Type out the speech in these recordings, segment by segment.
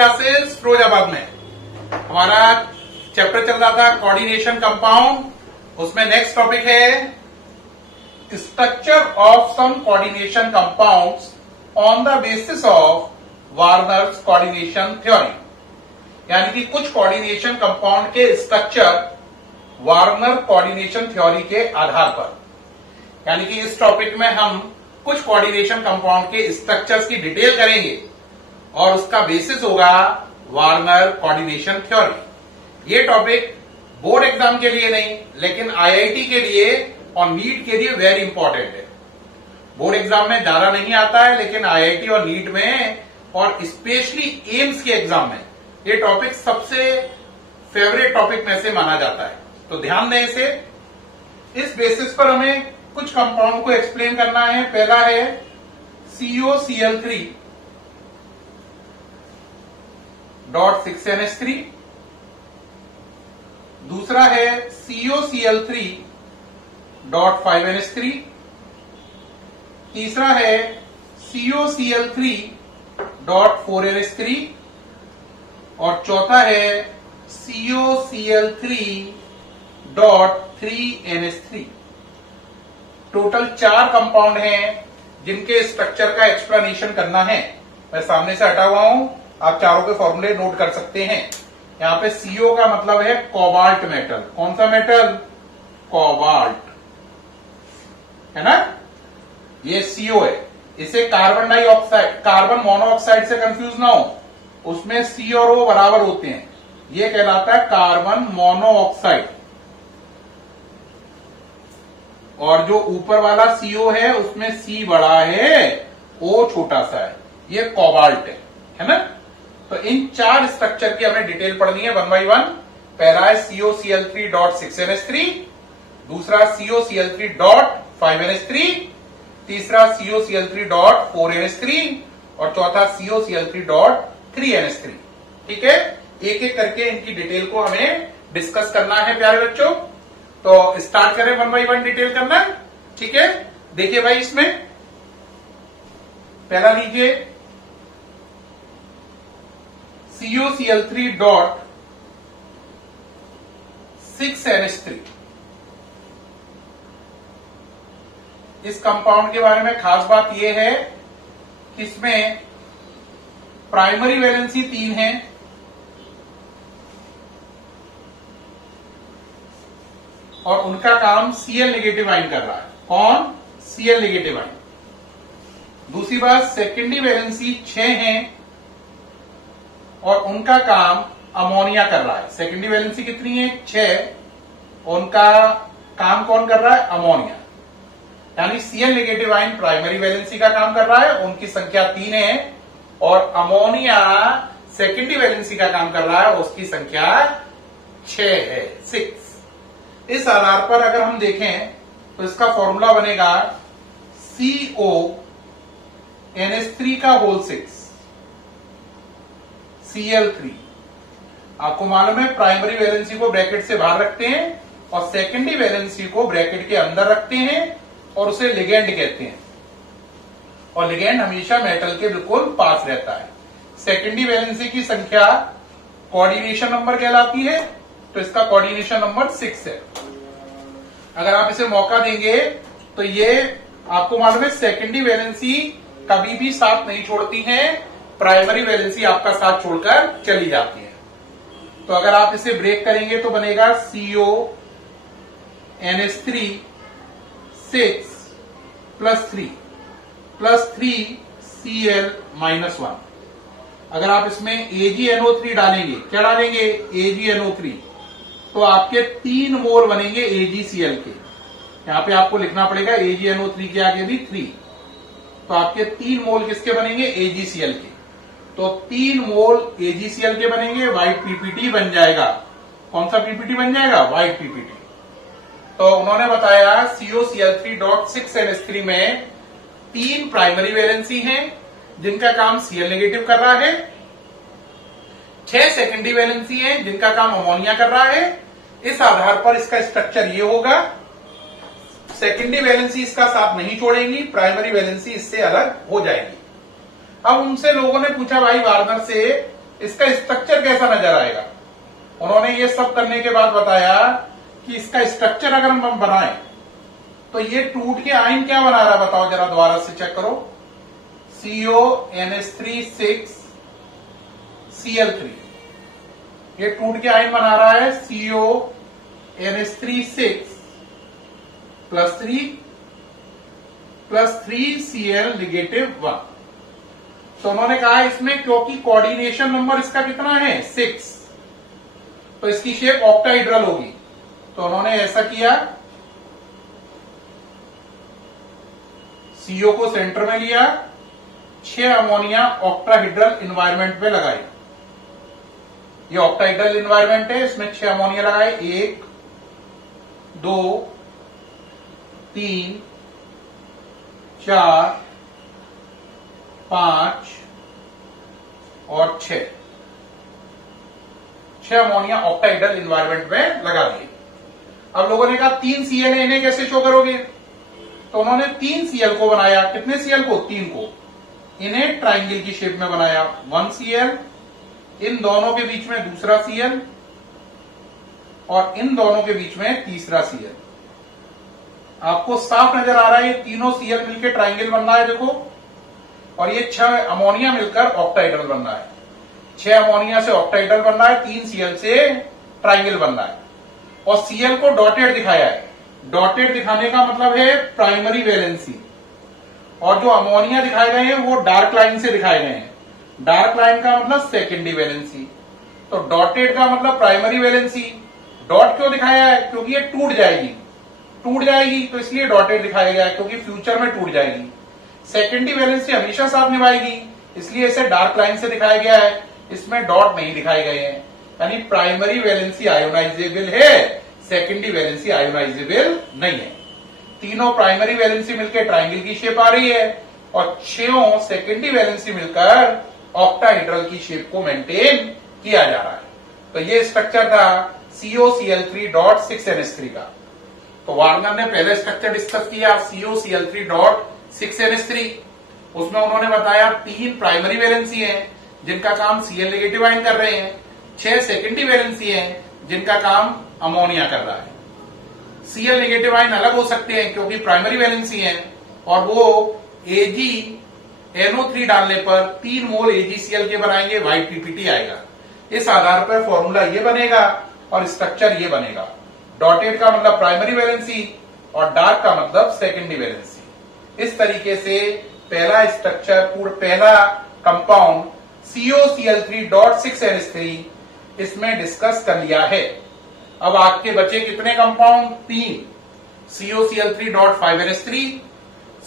Classes Firozabad में हमारा chapter चल रहा था कोऑर्डिनेशन कंपाउंड। उसमें नेक्स्ट टॉपिक है structure of some coordination compounds on the basis of Werner's coordination theory, यानी कि कुछ कोऑर्डिनेशन कंपाउंड के स्ट्रक्चर वार्नर कोऑर्डिनेशन थ्योरी के आधार पर। यानी कि इस टॉपिक में हम कुछ कोऑर्डिनेशन कंपाउंड के स्ट्रक्चर्स की डिटेल करेंगे और उसका बेसिस होगा वार्नर कोऑर्डिनेशन थ्योरी। ये टॉपिक बोर्ड एग्जाम के लिए नहीं लेकिन आईआईटी के लिए और नीट के लिए वेरी इंपॉर्टेंट है। बोर्ड एग्जाम में ज्यादा नहीं आता है लेकिन आईआईटी और नीट में और स्पेशली एम्स के एग्जाम में ये टॉपिक सबसे फेवरेट टॉपिक में से माना जाता है। तो ध्यान दें इसे। इस बेसिस पर हमें कुछ कंपाउंड को एक्सप्लेन करना है। पहला है COCl3.6NH3, दूसरा है COCl3.5NH3, तीसरा है COCl3.4NH3 और चौथा है COCl3.3NH3। टोटल 4 कंपाउंड हैं जिनके स्ट्रक्चर का एक्सप्लेनेशन करना है। मैं सामने से हटा हुआ हूं, आप चारों के फॉर्मूले नोट कर सकते हैं। यहां पे CO का मतलब है कोबाल्ट मेटल। कौन सा मेटल? कोबाल्ट, है ना। ये CO है। इसे कार्बन डाइऑक्साइड, कार्बन मोनोऑक्साइड से कंफ्यूज ना हो, उसमें C और O बराबर होते हैं। ये कहलाता है कार्बन मोनोऑक्साइड। और जो ऊपर वाला CO है उसमें C बड़ा है, O छोटा सा है, ये कोबाल्ट है ना। तो इन 4 स्ट्रक्चर की हमें डिटेल पढ़नी है 1 by 1। पहला है COCl3.6NH3, दूसरा COCl3.5NH3, तीसरा COCl3.4NH3 और चौथा COCl3.3NH3। ठीक है, एक एक करके इनकी डिटेल को हमें डिस्कस करना है प्यारे बच्चों। तो स्टार्ट करें 1 by 1 डिटेल करना। ठीक है, देखिए भाई, इसमें पहला लीजिए COCl3.6NH3। इस कंपाउंड के बारे में खास बात यह है कि इसमें प्राइमरी वैलेंसी 3 है और उनका काम Cl नेगेटिव आयन कर रहा है। कौन? Cl negative ion. दूसरी बात, सेकेंडरी वैलेंसी 6 है और उनका काम अमोनिया कर रहा है। सेकेंडरी वैलेंसी कितनी है? 6। उनका काम कौन कर रहा है? अमोनिया। यानी Cl negative ion primary valency का काम कर रहा है, उनकी संख्या 3 है, और अमोनिया सेकेंडरी वैलेंसी का काम कर रहा है, उसकी संख्या 6 है, 6। इस आधार पर अगर हम देखें तो इसका फॉर्मूला बनेगा CONH3 का होल 6 Cl3। आपको मालूम है प्राइमरी वैलेंसी को ब्रैकेट से बाहर रखते हैं और सेकेंडरी वैलेंसी को ब्रैकेट के अंदर रखते हैं और उसे लिगेंड कहते हैं। और लिगेंड हमेशा मेटल के बिल्कुल पास रहता है। सेकेंडरी वैलेंसी की संख्या कोऑर्डिनेशन नंबर कहलाती है, तो इसका कोऑर्डिनेशन नंबर 6 है। अगर आप इसे मौका देंगे तो ये आपको मालूम है सेकेंडरी वैलेंसी कभी भी साथ नहीं छोड़ती है, प्राइमरी वैलेंसी आपका साथ छोड़कर चली जाती है। तो अगर आप इसे ब्रेक करेंगे तो बनेगा CONH3 6 +3 Cl-1। अगर आप इसमें AgNO3 डालेंगे, क्या डालेंगे? AgNO3, तो आपके 3 मोल बनेंगे AgCl के। यहां पे आपको लिखना पड़ेगा AgNO3 के आगे भी 3, तो आपके 3 मोल किसके बनेंगे? AgCl के। तो 3 मोल AgCl के बनेंगे, व्हाइट PPT बन जाएगा। कौन सा PPT बन जाएगा? White PPT। तो उन्होंने बताया COCl3.6NH3 में 3 प्राइमरी वैलेंसी हैं जिनका काम Cl नेगेटिव कर रहा है, 6 सेकेंडरी वैलेंसी हैं जिनका काम अमोनिया कर रहा है। इस आधार पर इसका स्ट्रक्चर ये होगा। सेकेंडरी वैलेंसी इसका साथ नहीं छोड़ेंगी, प्राइमरी वैलेंसी इससे अलग हो जाएगी। अब उनसे लोगों ने पूछा भाई वार्नर से इसका स्ट्रक्चर कैसा नजर आएगा। उन्होंने ये सब करने के बाद बताया कि इसका स्ट्रक्चर अगर हम बनाएं तो ये टूट के आयन क्या बना रहा है, बताओ जरा दोबारा से चेक करो। CONH3 6Cl3, ये टूट के आयन बना रहा है CONH3 6 + 3Cl -1। तो उन्होंने कहा इसमें क्योंकि कोऑर्डिनेशन नंबर इसका कितना है 6, तो इसकी शेप ऑक्टाहेड्रल होगी। तो उन्होंने ऐसा किया, CO को सेंटर में लिया, 6 अमोनिया ऑक्टाहेड्रल इन्वायरमेंट में लगाई। ये ऑक्टाहेड्रल इन्वायरमेंट है, इसमें 6 अमोनिया लगाए, 1 2 3 4 5 और 6 अमोनिया ऑक्टाहेड्रल इन्वायरमेंट में लगा दिए। अब लोगों ने कहा 3 Cl है, इन्हें कैसे शो करोगे। तो उन्होंने 3 Cl को बनाया, कितने Cl को, 3 को, इन्हें ट्राइंगल की शेप में बनाया। 1 Cl, इन दोनों के बीच में दूसरा Cl और इन दोनों के बीच में तीसरा Cl। आपको साफ नजर आ रहा है, ये तीनों Cl मिलकर ट्राइंगल बन रहा है, देखो, और ये 6 अमोनिया मिलकर ऑक्टाहेड्रल बन रहा है। 6 अमोनिया से ऑक्टाहेड्रल बन रहा है, 3 Cl से ट्राइंगल बन रहा है, और Cl को डॉटेड दिखाया है। डॉटेड दिखाने का मतलब है प्राइमरी वैलेंसी, और जो अमोनिया दिखाए गए हैं वो डार्क लाइन से दिखाए गए हैं। डार्क लाइन का मतलब सेकेंडरी वैलेंसी, तो डॉटेड का मतलब प्राइमरी वैलेंसी। डॉट क्यों दिखाया है, क्योंकि ये टूट जाएगी तो इसलिए डॉटेड दिखाया गया है, क्योंकि फ्यूचर में टूट जाएगी। सेकेंडरी वैलेंसी हमेशा साथ निभाएगी, इसलिए इसे डार्क लाइन से दिखाया गया है, इसमें डॉट नहीं दिखाए गए हैं। यानी प्राइमरी वैलेंसी आयोनाइजेबल है, सेकेंडरी वैलेंसी आयोनाइजेबल नहीं है। तीनों प्राइमरी वैलेंसी मिलकर ट्राइंगल की शेप आ रही है, और 6 सेकेंडरी वैलेंसी मिलकर ऑक्टाहेड्रल की शेप को मेंटेन किया जा रहा है। तो ये स्ट्रक्चर था COCl3.6NH3 का। तो वार्नर ने पहले स्ट्रक्चर डिस्कस किया COCl3.6NH3। उसमें उन्होंने बताया 3 प्राइमरी वैलेंसी हैं जिनका काम Cl नेगेटिव आयन कर रहे हैं, 6 सेकेंडरी वैलेंसी हैं जिनका काम अमोनिया कर रहा है। Cl नेगेटिव आयन अलग हो सकते हैं क्योंकि प्राइमरी वैलेंसी हैं, और वो AgNO3 डालने पर 3 मोल AgCl के बनाएंगे, व्हाइट पीपीटी आएगा। इस आधार पर फॉर्मूला ये बनेगा और स्ट्रक्चर ये बनेगा। डॉटेड का मतलब प्राइमरी वैलेंसी और डार्क का मतलब सेकेंडरी वैलेंसी। इस तरीके से पहला स्ट्रक्चर, पहला कंपाउंड COCl3.6NH3 इसमें डिस्कस कर लिया है। अब आपके बचे कितने कंपाउंड, 3, COCl3.5NH3,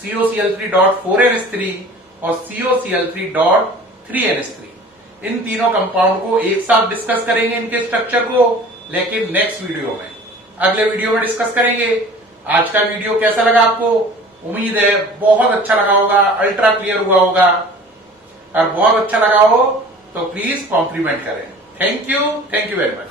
COCl3.4NH3 और COCl3.3NH3। इन तीनों कंपाउंड को एक साथ डिस्कस करेंगे, इनके स्ट्रक्चर को, लेकिन नेक्स्ट वीडियो में, अगले वीडियो में डिस्कस करेंगे। आज का वीडियो कैसा लगा आपको, उम्मीद है बहुत अच्छा लगा होगा, अल्ट्रा क्लियर हुआ होगा। अगर बहुत अच्छा लगा हो तो प्लीज कॉम्प्लीमेंट करें। Thank you very much.